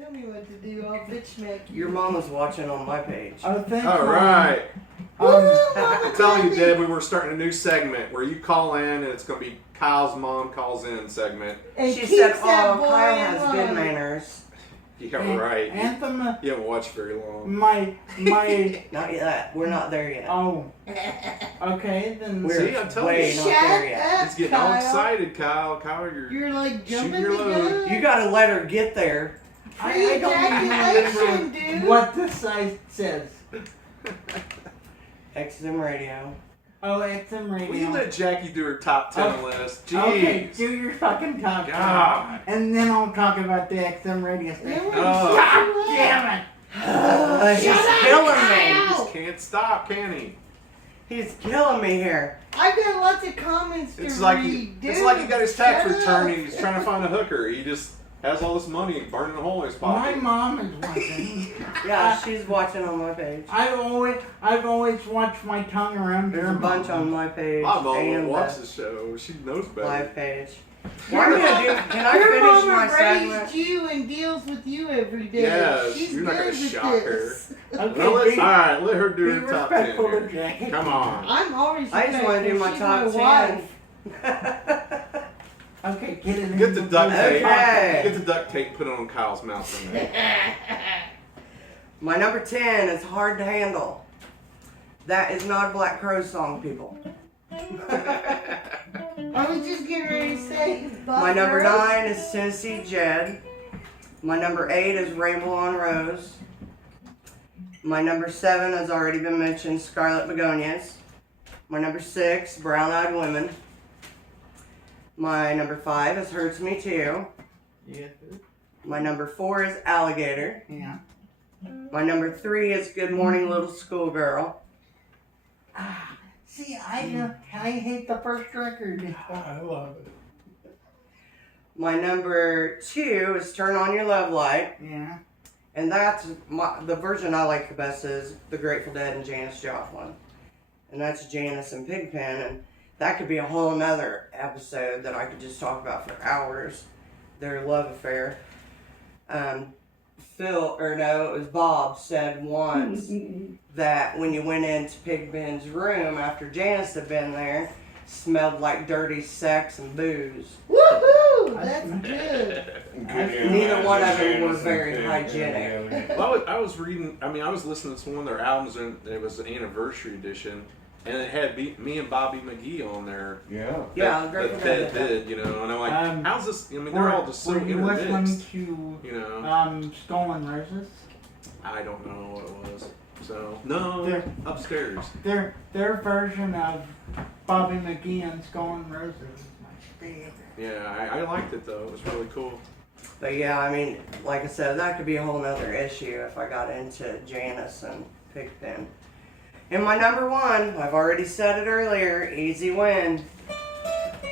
Tell me what to do. I'll bitch make you. Your mom was watching on my page. Oh, thank you. All right. Mama, Telling you, Debbie. Debbie, we're starting a new segment where you call in and it's going to be Kyle's mom calls in segment. And She keeps said, that "Oh, boy Kyle in has good line." manners." Yeah, right. Anthem, You haven't watched very long. my, Not yet. We're not there yet. oh, okay, then. We're See, I'm telling way you. not Shut there yet. up, He's getting all Kyle. excited, Kyle. Kyle, You're like shooting jumping your the load. gun. You gotta let her get there. I don't Ejaculation, even dude. remember what the site says. XM Radio. Oh, XM Radio. Will you let Jackie do her top 10 list? Jeez. Okay, do your fucking top 10. God. And then I'll talk about the XM radio station. Then we Oh. shut God you up. damn it! He's Shut up, killing me. Kyle. Just can't stop, can he? He's killing me here. I've got lots of comments to It's like read, it's like he got his tax Shut return up. and he's trying to find a hooker. He just has all this money burning a hole in his My pocket. mom is watching. Yeah, she's watching on my page. I've always watched my tongue around There's her a bunch mom. on my page My mom and won't watch the the show. She knows better. live page. Your Can I Your finish mama my raised segment? you and deals with you every day. Yes, She's you're not good gonna with shock her. this. Okay, Well, be, all right, let her do be her top 10 respectful here. of Jackie. Come on. I'm always I just want to do my respectful. top She's 10. Okay, get it. Get the duct tape. Okay. Get the duct tape. Put it on Kyle's mouth for a minute. My number 10 is Hard to Handle. That is not a Black Crow song, people. I was just getting ready to say. My number 9 is Tennessee Jed. My number 8 is Rainbow on Rose. My number 7 has already been mentioned, Scarlet Begonias. My number 6, Brown Eyed Women. My number 5 is Hurts Me Too. Yes. My number 4 is Alligator. Yeah. My number 3 is Good Morning Little Schoolgirl. See, I hate the first record. I love it. My number 2 is Turn On Your Love Light. Yeah. And that's the version I like the best is the Grateful Dead and Janis Joplin. And that's Janis and Pigpen. And that could be a whole nother episode that I could just talk about for hours. Their love affair. It was Bob said once that when you went into Pigpen's room after Janis had been there, smelled like dirty sex and booze. Woohoo! That's good. Neither one of them were very hygienic. Well, I was reading. I mean, I was listening to one of their albums, and it was an anniversary edition, and it had me and Bobby McGee on there. Yeah. Yeah, that Grateful Dead Dead. did, you know. And I'm like, how's this? I mean, they're all just so Were you listening intermixed, to you know. Stolen Roses? I don't know what it was. So no, They're- upstairs. Their version of Bobby McGee and Stolen Roses is my favorite. Yeah, I liked it though. It was really cool. But yeah, I mean, like I said, that could be a whole nother issue if I got into Janis and Pigpen. And my number 1, I've already said it earlier, Easy Win.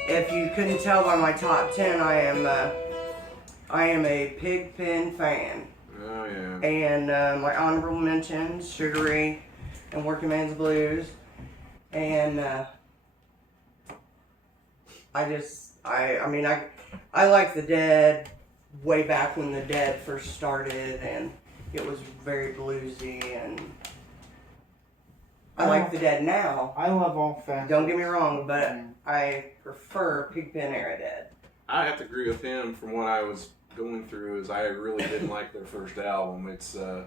If you couldn't tell by my top 10, I am a Pigpen fan. Oh yeah. And my honorable mentions, Sugar Ray and Working Man's Blues. And I like the Dead way back when the Dead first started, and it was very bluesy, and I like the Dead now. I love all facets. Don't get me wrong, but I prefer Pigpen era Dead. I have to agree with him. From what I was going through, is I really didn't like their first album. It's a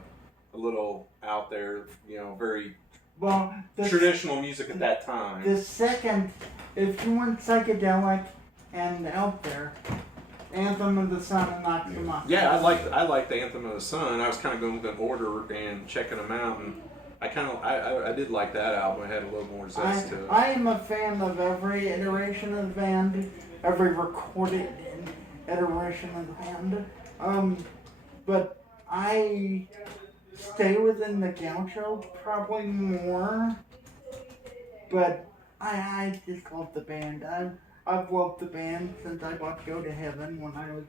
little out there, you know, very Well, traditional music at that time. the second, if you want psychedelic and out there, Anthem of the Sun and Knock Them Up. Yeah, I liked Anthem of the Sun. I was kind of going with an order and checking them out, and I did like that album. It had a little more zest to it. I am a fan of every iteration of the band, every recorded iteration of the band. But I stay within the gaucho probably more. But I just love the band. I've loved the band since I bought Go to Heaven when I was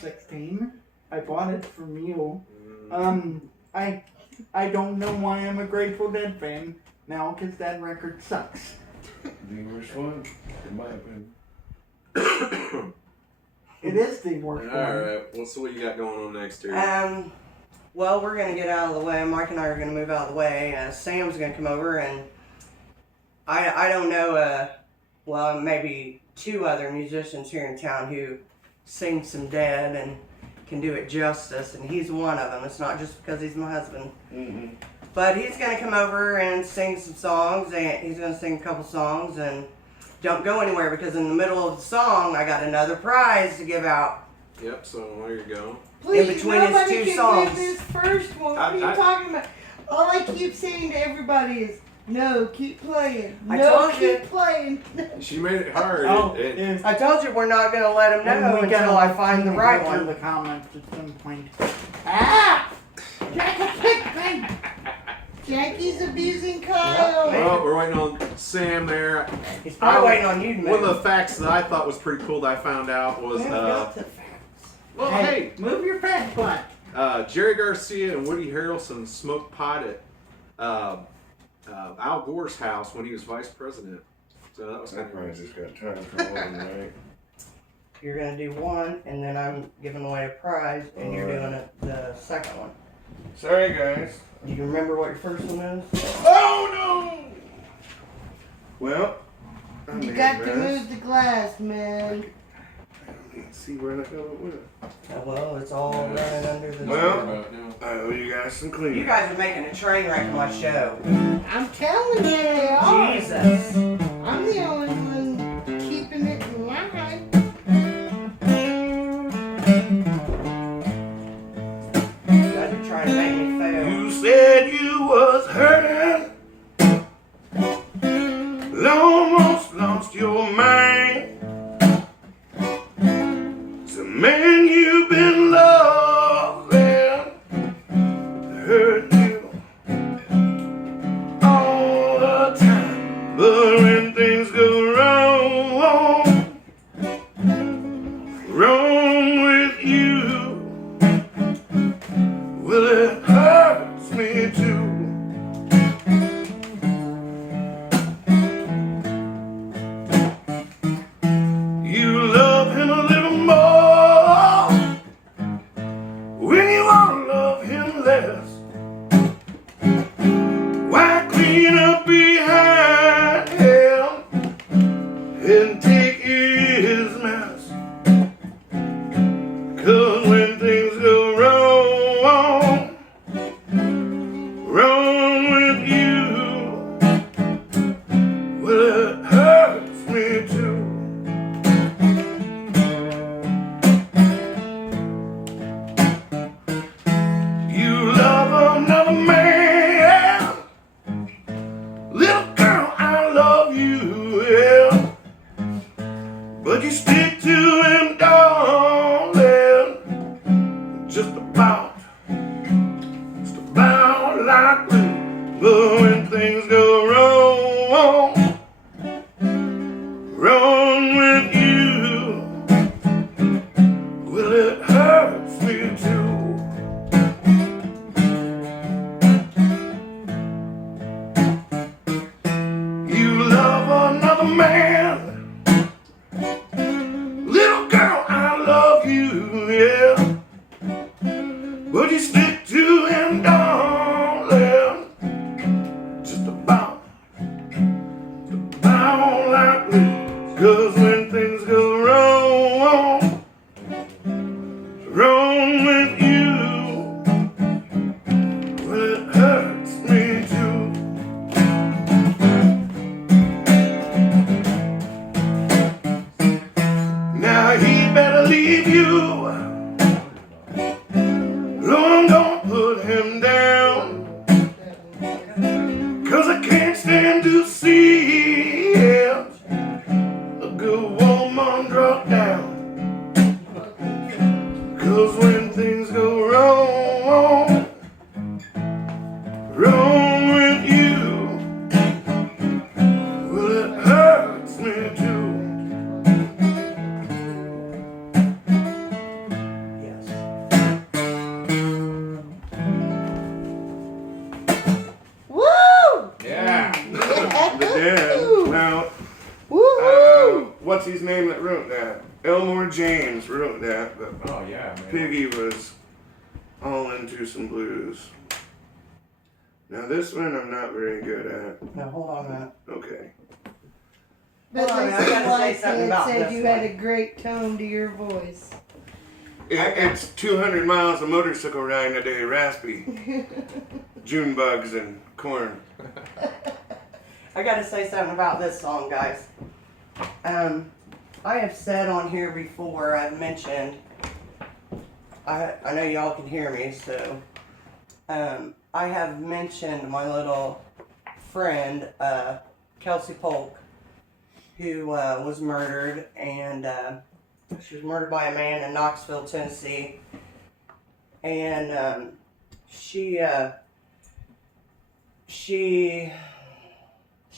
16. I bought it from you. I don't know why I'm a Grateful Dead fan now, because that record sucks. The English one, in my opinion. It is the worst one. Alright, well, so what you got going on next here? Well, we're gonna get out of the way. Mike and I are gonna move out of the way. Sam's gonna come over, and I don't know. Well, maybe 2 other musicians here in town who sing some dead and can do it justice, and he's one of them. It's not just because he's my husband. Mm-hmm. But he's gonna come over and sing some songs, and he's gonna sing a couple songs, and don't go anywhere because in the middle of the song I got another prize to give out. Yep, so there you go. Please, In between his nobody 2 can songs. win this first one. What are you I- talking about? All I keep saying to everybody is, no, keep playing. I No, told you. keep playing. She made it hard. Oh, It- if I told you we're not gonna let him when know we get until I find the right in one. the comments at some point. Ah! Jackie's abusing Kyle. Yep. well, we're waiting on Sam there. He's probably waiting on you to One of move. the facts that I thought was pretty cool that I found out was, Where got the facts? well, hey, Move your fat butt. Jerry Garcia and Woody Harrelson smoked pot at Al Gore's house when he was vice president. So that was kind That of probably just got time for one, right? You're gonna do one, and then I'm giving away a prize, and you're doing the second one. Sorry, guys. Do you remember what your first one is? Oh no! Well, I You made got a to mess. move the glass, man. Let's see where to go with it. Well, it's all running under the. Well, I owe you guys some You cleaning. guys are making a train wreck of my show. I'm telling you they are. Jesus. I'm the only one keeping it alive. You guys are trying to make me fail. You said you was hurting, almost lost your mind. It's a man you've been loving, hurt you all the time. But when things go wrong, wrong with you, well, it hurts me too. You love him a little more when you want to love him less. Why clean up behind him and take his mess? 'Cause when things go wrong, wrong with you, well, it hurts me too. You love another man, little girl, I love you, yeah. But you stick to him, darling, just about like glue. But when things go wrong, wrong with you, well, it hurts me too. You love another man, little girl, I love you, yeah. But you stick to him, darling, just about like glue. 'Cause when things go wrong, wrong with you, well, it hurts me too. Now he better leave you. Lord, don't put him down. 'Cause I can't stand to see a good woman drop down. 'Cause when things go wrong, wrong with you, well, it hurts me too. Yes. Woo! Yeah. Yeah. The dead. Now, Woohoo! what's his name that wrote that? Elmore James wrote but Oh yeah, man. Piggy was all into some blues. Now this one I'm not very good at. Now hold on a minute. Okay. But Hold on, like I gotta say White something about said this you one. had a great tone to your voice. It's 200 miles of motorcycle riding a day, raspy. June bugs and corn. I gotta say something about this song, guys. I have said on here before, I've mentioned, I know y'all can hear me, so, I have mentioned my little friend, Kelsey Polk, who, was murdered, and, she was murdered by a man in Knoxville, Tennessee, and, she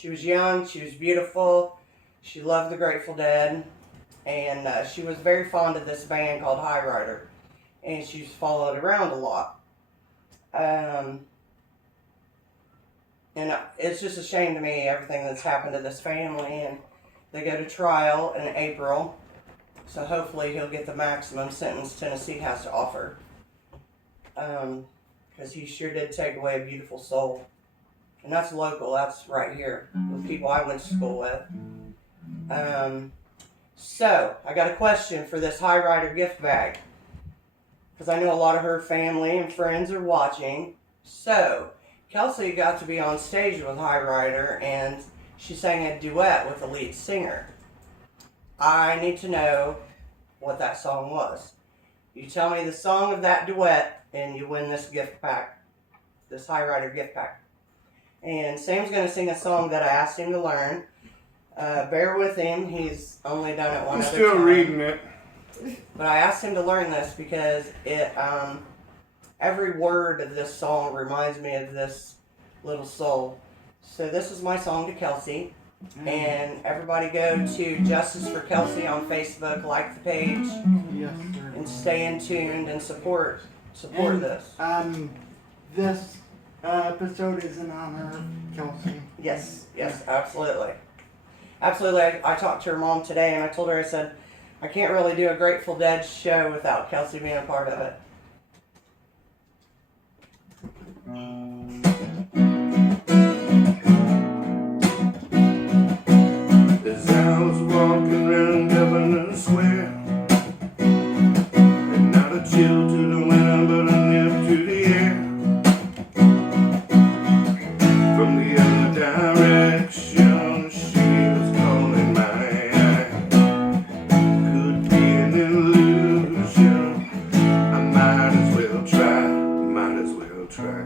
was young, she was beautiful, she loved the Grateful Dead, and she was very fond of this band called High Rider, and she's followed around a lot. And it's just a shame to me, everything that's happened to this family, and they go to trial in April, so hopefully he'll get the maximum sentence Tennessee has to offer. Because he sure did take away a beautiful soul. And that's local, that's right here, with people I went to school with. So, I got a question for this High Rider gift bag. Because I know a lot of her family and friends are watching. So, Kelsey got to be on stage with High Rider, and she sang a duet with the lead singer. I need to know what that song was. You tell me the song of that duet, and you win this gift pack. This High Rider gift pack. And Sam's going to sing a song that I asked him to learn. Bear with him, he's only done it one I'm other still time. reading it. But I asked him to learn this because it, every word of this song reminds me of this little soul. So this is my song to Kelsey. And everybody go to Justice for Kelsey on Facebook, like the page, Yes, sir. and stay in tuned and support And, this. This episode is in honor of Kelsey. Yes, absolutely. Absolutely. I talked to her mom today, and I told her, I said, I can't really do a Grateful Dead show without Kelsey being a part of it. As I was walking around Governor Square, and not a chill to the wind, but a nip to the air. From the other direction, she was calling my eye. Could be an illusion. I might as well try. Might as well try.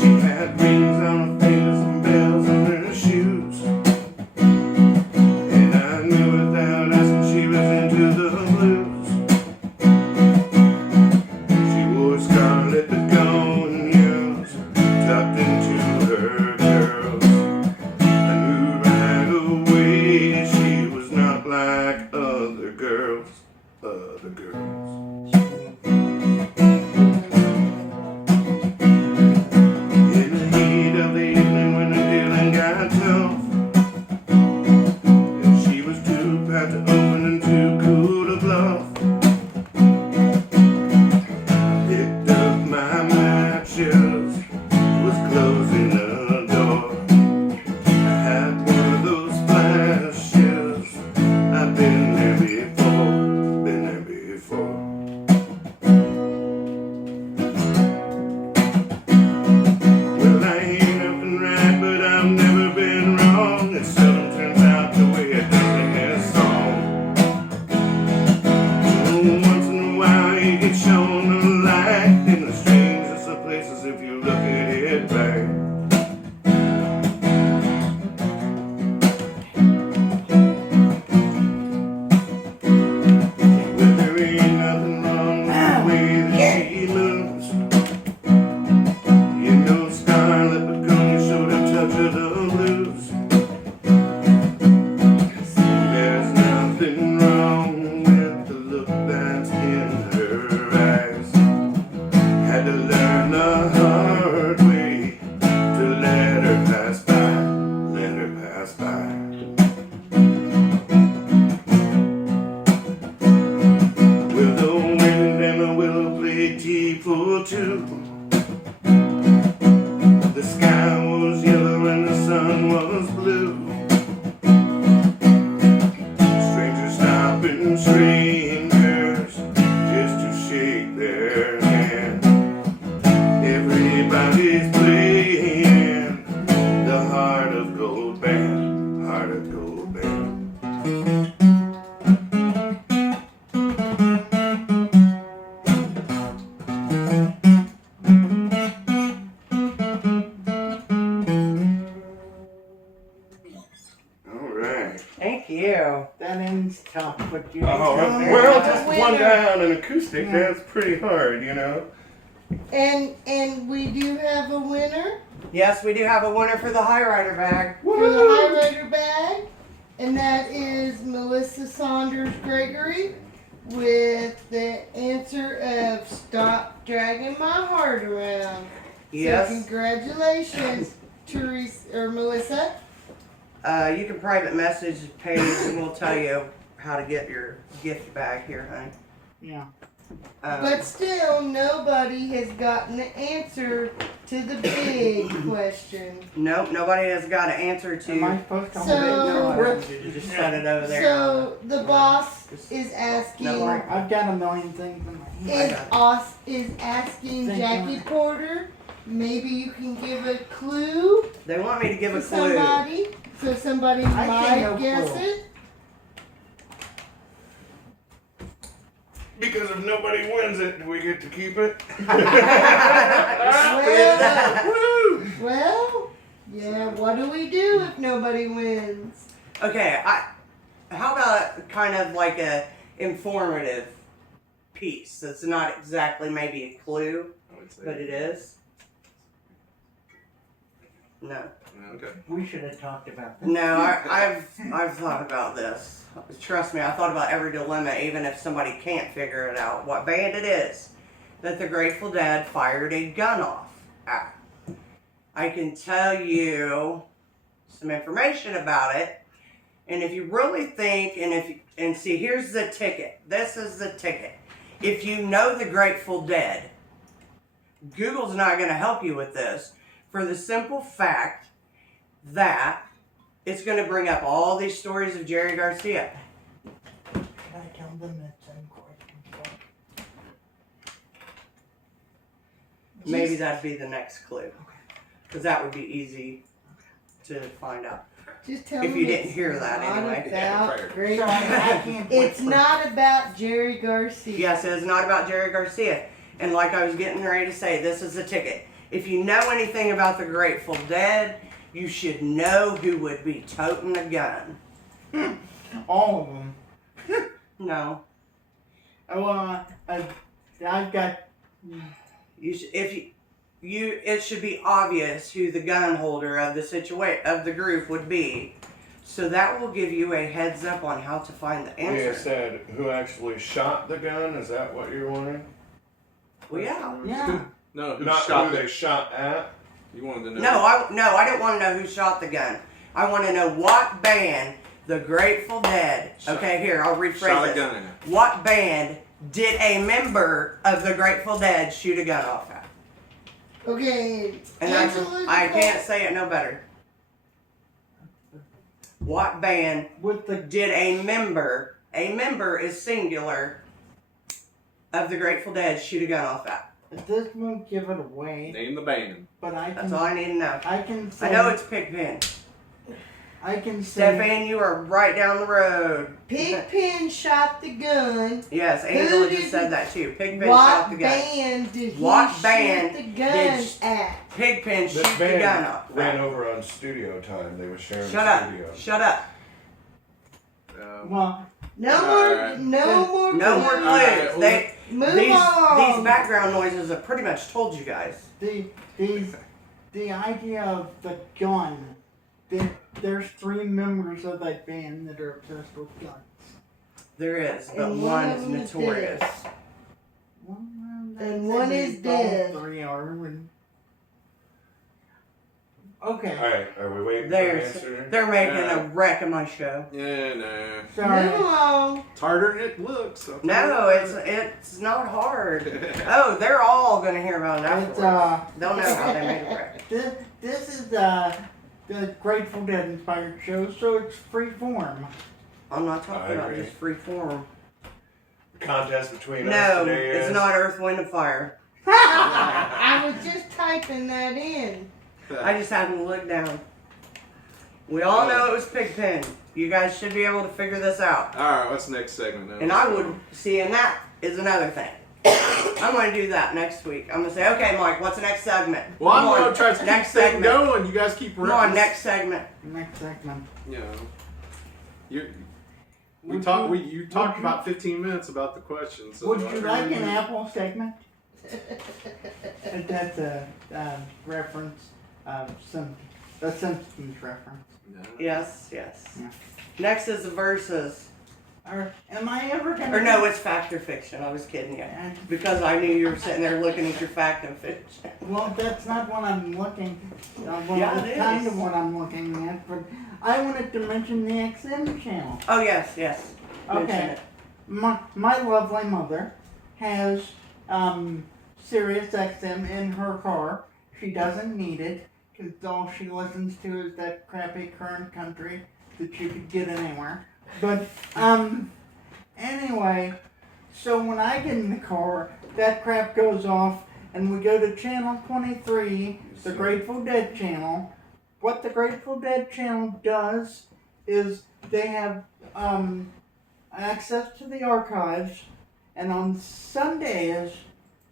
She had rings on her fingers and bells on her shoes, and I knew without asking she was into the blues. She wore scarlet begonias tucked into her curls. I knew right away she was not like other girls. Other girls. In the heat of the evening when the dealing got tough, and she was too proud to open and too cool to bluff, picked up my matches, was closing the door. I had one of those flashes. I've been there before, been there before. Well, I ain't nothing right, but I've never been wrong. It seldom turns out the way it does in this song. tough, but you Oh, Oh, well, yeah. just one guy on an acoustic, that's pretty hard, you know? And we do have a winner Yes, we do have a winner for the High Rider bag. for the High Rider bag, and that is Melissa Saunders Gregory with the answer of "Stop Dragging My Heart Around." Yes. So congratulations, Teresa or Melissa. You can private message Paige and we'll tell you how to get your gift bag here, honey. Yeah. But still, nobody has gotten the answer to the big question. Nope, nobody has got an answer to. Am I supposed to So- hold it? You just set it over there. So the boss is asking. No, worry. I've got a million things in my hand. Is asking Thank Jackie you. Porter. Maybe you can give a clue They want me to give to a clue. somebody, so somebody I think might no guess clue. it. Because if nobody wins it, do we get to keep it? Well, yeah. What do we do if nobody wins? Okay, how about kind of like a informative piece that's not exactly maybe a clue, I would say. but it is? No. Okay. We should have talked about this. No, I've thought about this. Trust me, I thought about every dilemma, even if somebody can't figure it out. What band it is that the Grateful Dead fired a gun off at. I can tell you some information about it, and if you really think, and see, here's the ticket. This is the ticket. If you know the Grateful Dead, Google's not going to help you with this for the simple fact that it's going to bring up all these stories of Jerry Garcia. Should I tell them it's incorrect? Maybe that'd be the next clue. Because that would be easy to find out. Just tell If them you didn't it's hear that not anyway. about Yeah, great. So I can't It's whisper. not about Jerry Garcia. Yes, it is not about Jerry Garcia. And like I was getting ready to say, this is the ticket. If you know anything about the Grateful Dead, you should know who would be toting a gun. All of them. No. Oh, I've got. You should, it should be obvious who the gun holder of the group would be. So that will give you a heads up on how to find the You answer. said who actually shot the gun? Is that what you're wondering? Well, yeah. Yeah. No, who Not shot who the? they shot at? You wanted to know? No, I didn't want to know who shot the gun. I want to know what band the Grateful Dead. Okay, here, I'll rephrase Shot a this. gun in it. What band did a member of the Grateful Dead shoot a gun off at? Okay. And I can't say it no better. What band With the did a member is singular, of the Grateful Dead shoot a gun off at? this won't give it away, Name the band. but I That's can. all I need to know. I can say. I know it's Pigpen. I can say. Stefan, you are right down the road. Pigpen shot the gun. Yes, Angela did- just said that too. Pigpen shot What the gun. band did What he band shoot the gun did- at? Pigpen shoot This the gun band off. ran over on studio time. They were sharing Shut up. studio. Shut up. Well, No Alright. more. No more. No more clues. clues. Alright, They, Move these on. background noises have pretty much told you guys. the idea of the gun. There's 3 members of that band that are obsessed with guns. There is, but And one one is of them is notorious. Well, And one is dead. All 3 are. Okay. Alright, are we waiting for the There's- answer? They're making a wreck of my show. Yeah, no. Sorry. Move on. It's harder than it looks. I'll tell No, you it's not hard. Oh, they're all gonna hear about it It's afterwards. They'll know how they made a wreck. This is the Grateful Dead inspired show, so it's free form. I'm not I talking about agree. just free form. Contest between us No, today it's is. not Earth, Wind, and Fire. I was just typing that in. I just happened to look down. We all know it was Pigpen. You guys should be able to figure this out. Alright, what's the next segment now? And I would see, and that is another thing. I'm going to do that next week. I'm going to say, okay, Mike, what's the next segment? Well, I'm Come on, going to try to keep next things segment. going. You guys keep Come on, next segment. Next segment. You know, you're, You talked about 15 minutes about the question. So Would you like an Apple segment? That's a reference, a Simpsons reference. No. Yes, yes. Yeah. Next is the verses. Or am I ever gonna? Or no, it's fact or fiction. I was kidding you. Because I knew you were sitting there looking at your fact and fiction. Well, that's not what I'm looking. Well, Yeah, it's it kind is. of what I'm looking at, but I wanted to mention the XM channel. Oh, yes, yes. Mention Okay. it. My lovely mother has Sirius XM in her car. She doesn't need it because all she listens to is that crappy current country that you could get anywhere. But anyway, so when I get in the car, that crap goes off, and we go to channel 23, the Grateful Dead channel. What the Grateful Dead channel does is they have access to the archives, and on Sundays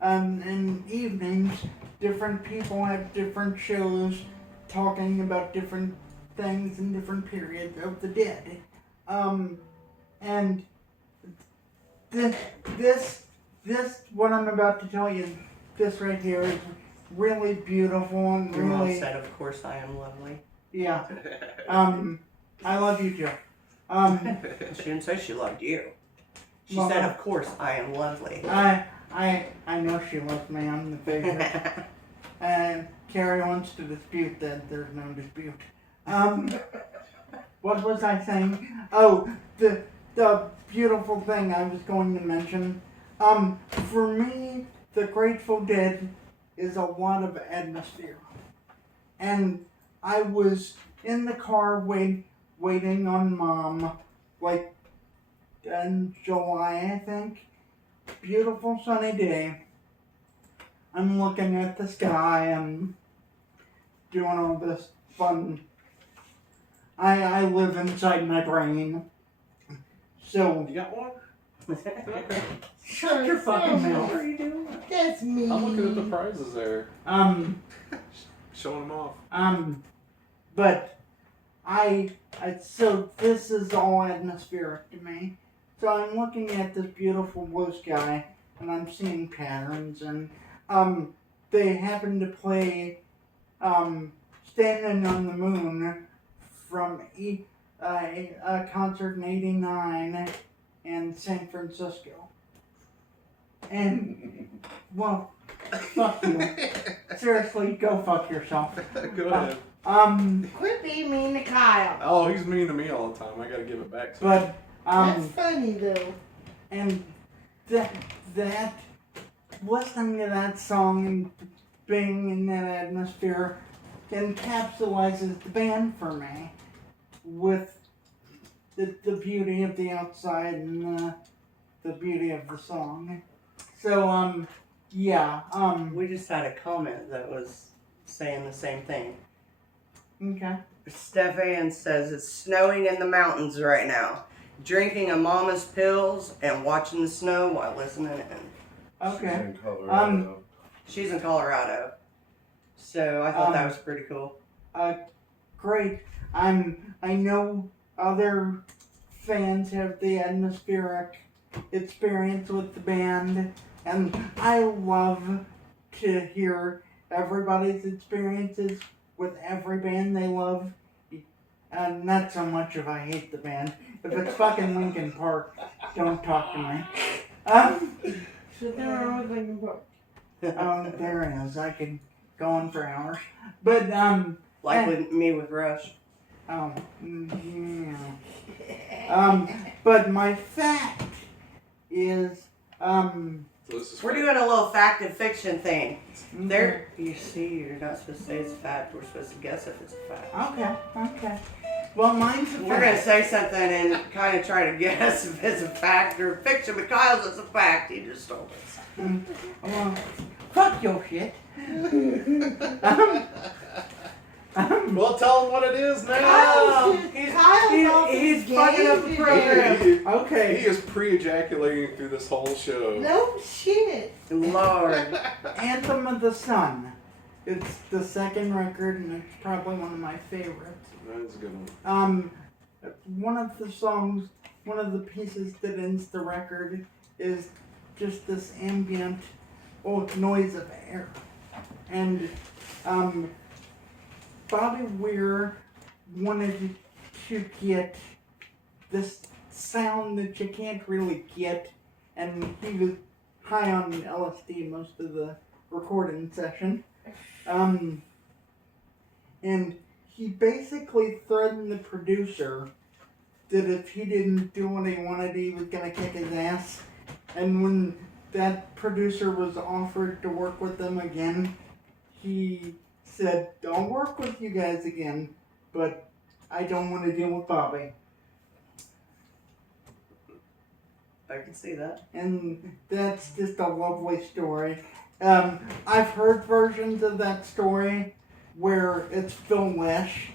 and evenings, different people have different shows talking about different things in different periods of the dead. And this what I'm about to tell you, this right here is really beautiful and Your mom really, said, of course I am lovely. yeah. I love you, Joe. She didn't say she loved you. She Well, said, of course I am lovely. I know she loves me. I'm the favorite. And Carrie wants to dispute that. There's no dispute. What was I saying? Oh, the beautiful thing I was going to mention. For me, the Grateful Dead is a lot of atmosphere. And I was in the car waiting on Mom, like in July, I think. Beautiful sunny day. I'm looking at the sky. I'm doing all this fun. I live inside my brain. So You got one? Okay. shut your fucking What mouth. are you doing? That's me. I'm looking at the prizes there. Showing them off. But so this is all atmospheric to me. So I'm looking at this beautiful blue sky, and I'm seeing patterns, and they happen to play Standing on the Moon from a concert in '89 in San Francisco. And, well, fuck you. Seriously, go fuck yourself. Go ahead. Quit being mean to Kyle. Oh, he's mean to me all the time. I gotta give it back to him. But, That's funny though. and that listening to that song and being in that atmosphere encapsulates the band for me with the beauty of the outside and the beauty of the song. So, yeah, We just had a comment that was saying the same thing. okay. Stefan says it's snowing in the mountains right now. Drinking a mama's pills and watching the snow while listening in. Okay. She's in Colorado. So I thought that was pretty cool. Great. I know other fans have the atmospheric experience with the band, and I love to hear everybody's experiences with every band they love. And not so much if I hate the band. If it's fucking Linkin Park, don't talk to me. So there are Linkin Park. There it is. I could go on for hours. But, Like with me with Rush. But my fact is, So this is We're doing a little fact and fiction thing. There, you see, you're not supposed to say it's a fact. We're supposed to guess if it's a fact. Okay. Well, mine's a fact. We're gonna say something and kind of try to guess if it's a fact or fiction. But Kyle's it's a fact. He just told us. Well, fuck your shit. Well, tell him what it is now. Kyle's off his He's fucking up the game program. today. He Okay. is pre-ejaculating through this whole show. No shit. Lord. Anthem of the Sun. It's the second record, and it's probably one of my favorites. That's a good one. One of the songs one of the pieces that ends the record is just this ambient noise of air. And Bobby Weir wanted to get this sound that you can't really get, and he was high on LSD most of the recording session. And he basically threatened the producer that if he didn't do what he wanted, he was gonna kick his ass. And when that producer was offered to work with them again, he said, "I'll work with you guys again, but I don't want to deal with Bobby." I can see that. And that's just a lovely story. I've heard versions of that story where it's Phil Lesh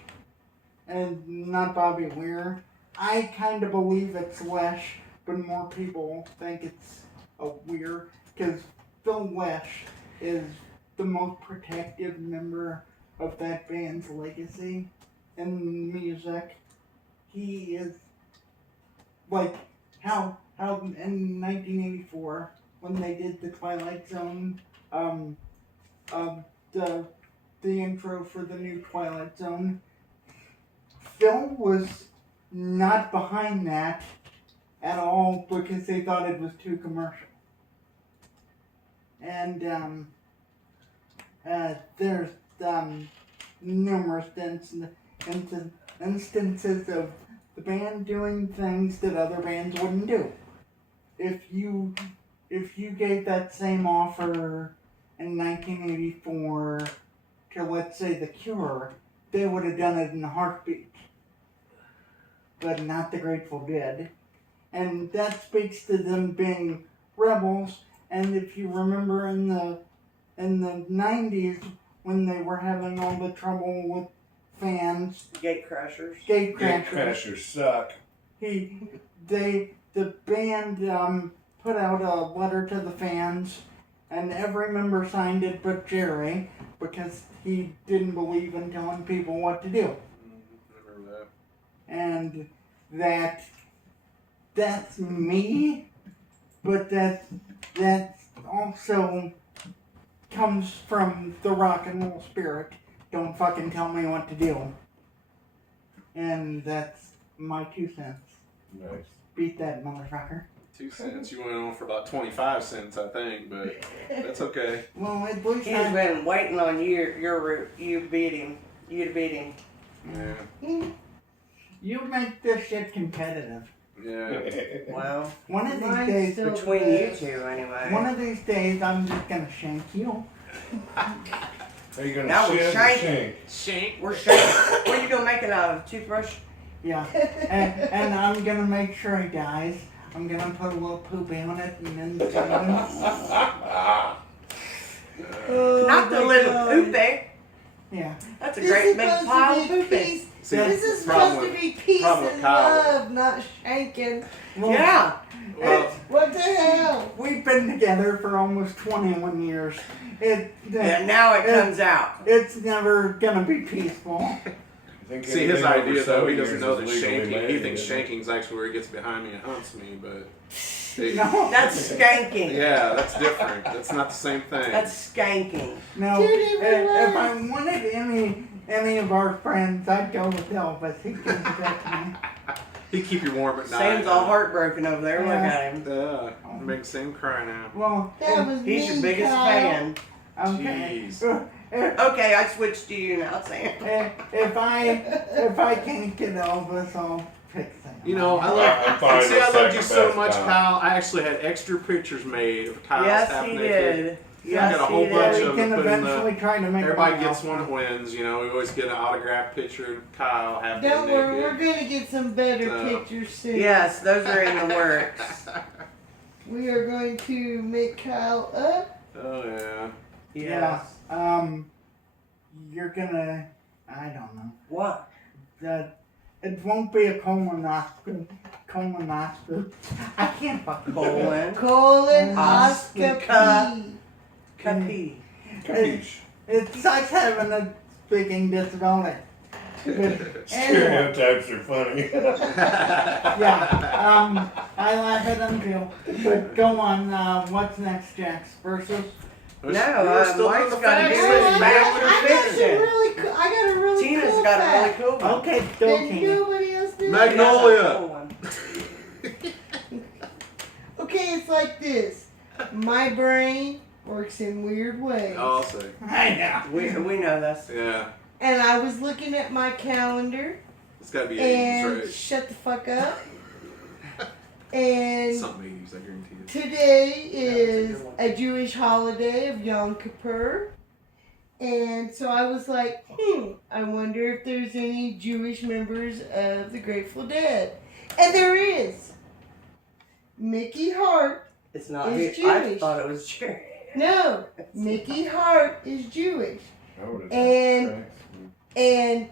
and not Bobby Weir. I kind of believe it's Lesh, but more people think it's a Weir, because Phil Lesh is the most protective member of that band's legacy in music. He is like how in 1984 when they did the Twilight Zone, the intro for the new Twilight Zone, Phil was not behind that at all because they thought it was too commercial. And there's numerous instances of the band doing things that other bands wouldn't do. If you gave that same offer in 1984 to, let's say, The Cure, they would have done it in a heartbeat. But not the Grateful Dead. And that speaks to them being rebels. And if you remember in the 90s when they were having all the trouble with fans, Gate crashers. Gate crashers suck. The band put out a letter to the fans, and every member signed it but Jerry, because he didn't believe in telling people what to do. I remember that. And that's me, but that also comes from the rock and roll spirit. Don't fucking tell me what to do. And that's my 2 cents. Nice. Beat that motherfucker. 2 cents. You went on for about 25 cents, I think, but that's okay. Well, at least He's been waiting on your route. You to beat him. Yeah. You make this shit competitive. Yeah. Well, One of these Mine's days, still between the you best. two, anyway. one of these days, I'm just gonna shank you. Are you gonna Now we're shed or shank- shank? Shank. We're shaking. What are you gonna make it out of? Toothbrush? Yeah, and I'm gonna make sure he dies. I'm gonna put a little poop on it and then Not the little poopy. yeah. That's a This great is big supposed pile to of be poopy. peace. See, This is problem supposed to with- be peace problem with and Kyle. love, not shanking. Well, Yeah. Well, What the hell? we've been together for almost 21 years. Yeah, now it comes out. It's never gonna be peaceful. Think see, his anything over idea though, 7 he doesn't years know is that legally shanking. He married, thinks isn't it? shanking's actually where he gets behind me and hunts me, but No, That's skanking. yeah, that's different. That's not the same thing. That's skanking. no. Two different If I words. wanted any of our friends, I'd go with Elvis. He couldn't protect me. He keep you warm at night. Sam's all heartbroken over there. Look at him. Yeah, makes Sam cry now. Well, That was He's your me, biggest Kyle. fan. okay. Jeez. Okay, I switched to you now, Sam. If I can't get Elvis, I'll pick Sam. You know, I I'm love. fine See, with I loved you second so best, much, Kyle. Kyle. I actually had extra pictures made of Kyle's Yes, half he naked. did. I Yes, got a whole he bunch did. we of can them put in the- eventually try to make Everybody one gets else. one that wins. You know, we always get an autographed picture of Kyle half Don't worry, we're naked. gonna get some better So- pictures soon. Yes, those are in the works. We are going to make Kyle up. Oh yeah. Yes. You're gonna, I don't know. What? That it won't be a colonoscopy. I can't fucking Colon. Colonoscopy. Capi. Capiche. It sucks having a speaking disability. Stereotypes are funny. Yeah, I laugh at them too. But go on, what's next, Jax? Versus? No, We're still Mike's in the got to do facts. his I fact or got some fiction. really cool, I got a really Tina's cool got fact a really cool one. Okay, that okay. nobody else did. Magnolia. That's a cool one. Okay, it's like this. My brain works in weird ways. I'll say. I know. We know this. Yeah. And I was looking at my calendar It's got to be and 80s, right? shut the fuck up. And Something 80s, I guarantee you. today That's a is good one. a Jewish holiday of Yom Kippur. And so I was like, I wonder if there's any Jewish members of the Grateful Dead. And there is. Mickey Hart. It's not. It's I Jewish. thought it was Jerry. No, Mickey Hart is Jewish. Oh, that's And- right. And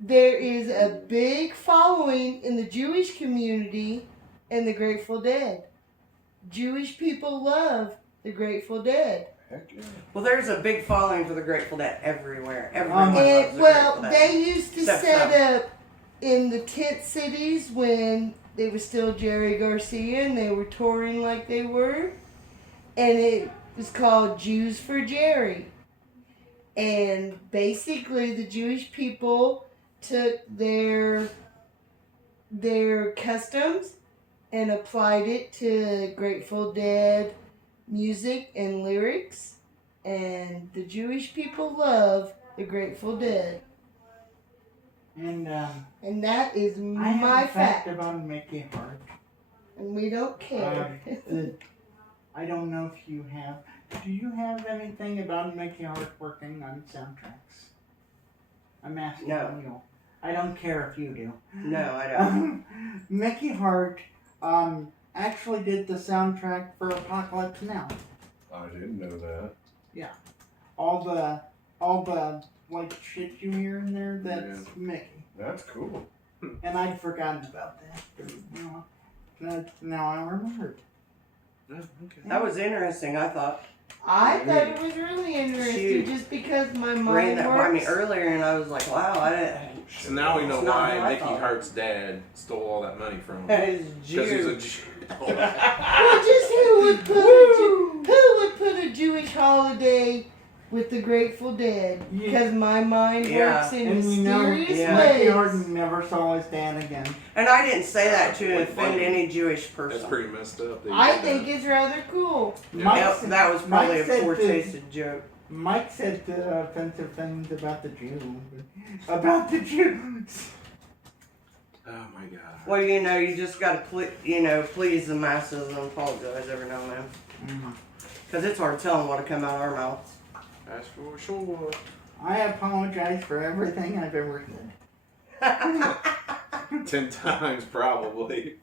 there is a big following in the Jewish community and the Grateful Dead. Jewish people love the Grateful Dead. Heck yeah. Well, there's a big following for the Grateful Dead everywhere. Everyone loves And the well, Grateful Dead. they used to Except set some. up in the tent cities when they were still Jerry Garcia and they were touring like they were. And it was called Jews for Jerry. And basically the Jewish people took their customs and applied it to Grateful Dead music and lyrics. And the Jewish people love the Grateful Dead. And And that is I have my a fact fact. about Mickey Hart. And we don't care. That I don't know if you have. Do you have anything about Mickey Hart working on soundtracks? I'm asking No. you. I don't care if you do. No, I don't. Mickey Hart actually did the soundtrack for Apocalypse Now. I didn't know that. All the like shit you hear in there, that's Mickey. That's cool. And I'd forgotten about that. You know, now I remembered. Yeah, okay. That was interesting, I thought. I thought it was really interesting Shoot. just because my Ran mind that by me works. earlier, and I was like, wow, I didn't. And now we know It's not why who I Mickey thought. Hart's dad stole all that money from him. That is Because he's a Jew. Jew. Well, just who would put a Jewish holiday with the Grateful Dead? Yeah. Because my mind Yeah. works in And you know, mysterious Yeah. Mickey ways. Hart never saw his dad again. And I didn't say that to Like, offend any Jewish person. That's pretty messed up. that you I did think that. it's rather cool. Mike Yep, said- that was probably Mike a said poor to- tasted joke. Mike said the offensive things about the Jews. About the Jews. Oh my god. Well, you just gotta please the masses and apologize every now and then. Because it's hard telling what'll come out of our mouths. That's for sure. I apologize for everything I've ever said. 10 times probably.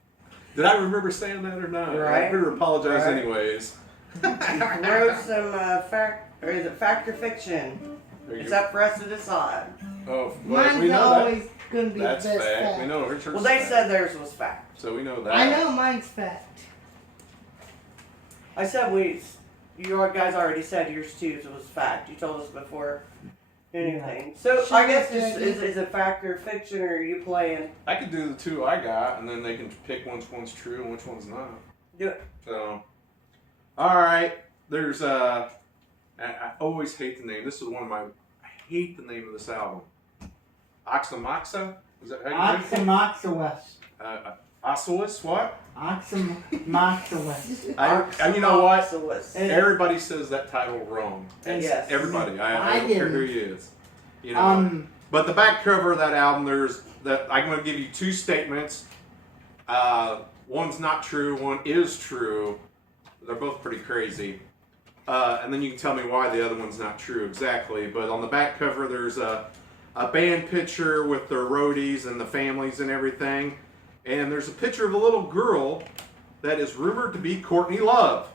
Did I remember saying that or not? Right. I better apologize Right. anyways. Wrote some fact, or is it fact or fiction? There you It's go. up for us to decide. Oh, well, we Mine's know always going to be that. That's the best fact. fact. We know Richard's Well, they fact. said theirs was fact. So we know that. I know mine's fact. I said you guys already said yours too was fact. You told us before anything. So I guess is it fact or fiction, or are you playing? I could do the two I got, and then they can pick which one's true and which one's not. Do it. So, all right. There's I always hate the name. This is one of my. I hate the name of this album. Oxymoxa? Is that how you say it? Oxymoxilus. Oscillus? What? Oxymoxilus. You know what? Oxalus. Everybody says that title wrong. Yes. Everybody. I I don't care didn't. who he is. You know. But the back cover of that album, I'm going to give you two statements. One's not true. One is true. They're both pretty crazy. And then you can tell me why the other one's not true exactly. But on the back cover, there's a band picture with their roadies and the families and everything. And there's a picture of a little girl that is rumored to be Courtney Love,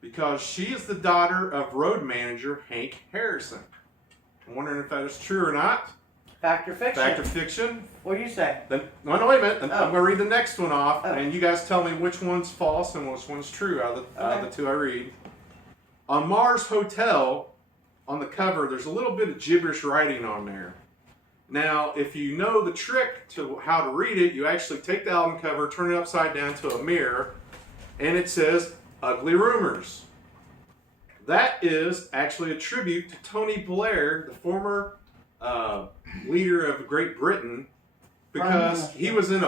because she is the daughter of road manager Hank Harrison. I'm wondering if that is true or not. Fact or fiction? Fact or fiction? What do you say? Then, no, wait a minute. Oh. I'm going to read the next one off, Oh. and you guys tell me which one's false and which one's true out of the two I read. On Mars Hotel, on the cover, there's a little bit of gibberish writing on there. Now, if you know the trick to how to read it, you actually take the album cover, turn it upside down to a mirror, and it says Ugly Rumors. That is actually a tribute to Tony Blair, the former leader of Great Britain, because he was in a